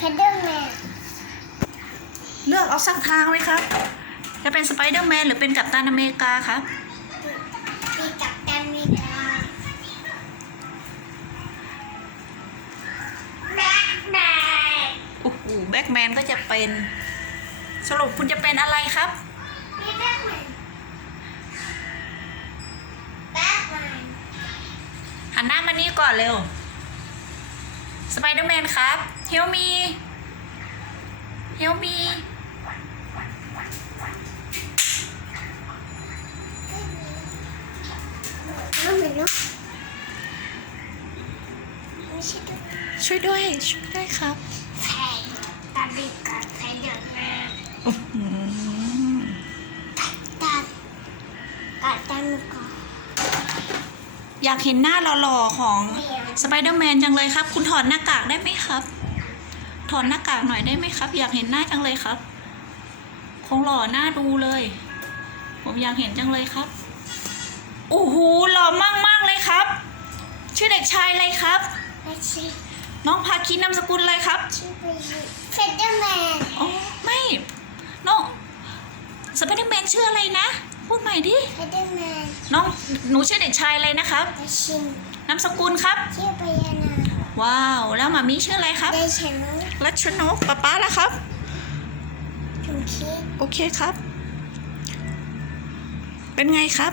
สไปเดอร์แมนเลือกเอาสักทางไหมครับ จะเป็นสไปเดอร์แมนหรือเป็นกัปตันอเมริกาครับปีกับตันอเมริกาแบทแมนโอ้โหแบ็กแมนก็จะเป็น สรุปคุณจะเป็นอะไรครับมีแบทแมนแบทแมนหันหน้ามานี่ก่อนเร็ว สไปเดอร์แมนครับเฮลมีเฮลมีไม่เหมือนเนาะไม่ใช่ตัวช่วยด้วย ช่วยด้วยครับแพงตาบีกับสไปเดอร์แมนอื้อหือตัดกัดตันก่อน อยากเห็นหน้าหล่อๆของสไปเดอร์แมนจังเลยครับ คุณถอดหน้ากากได้ไหมครับ ถอดหน้ากากหน่อยได้ไหมครับ อยากเห็นหน้าจังเลยครับ คงหล่อหน้าดูเลย ผมอยากเห็นจังเลยครับโอ้โหหล่อมากๆเลยครับ ชื่อเด็กชายอะไรครับไม่ใช่น้องพาคินนามสกุลอะไรครับชื่อไปชื่อสไปเดอร์แมนอ๋อไม่น้องสไปเดอร์แมนชื่ออะไรนะ พูดใหม่ดิสไปเดอร์แมนน้องหนูชื่อเด็กชายอะไรนะครับไปชิมนามสกุลครับ ชื่อไปยานาว้าวแล้วหมามีชื่ออะไรครับได้ชนะรัชนกป๊าป๊าล่ะครับถุงคิดโอเคครับ เป็นไงครับ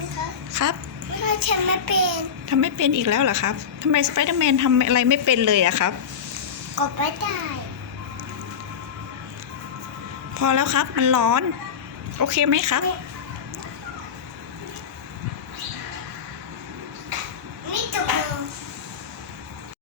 นะคะครับถ้าฉันไม่เป็นทำไม่เป็นอีกแล้วเหรอครับทำไมสไปเดอร์แมนทำอะไรไม่เป็นเลยอะครับ กดไม่ได้พอแล้วครับมันร้อน โอเคไหมครับ ไม่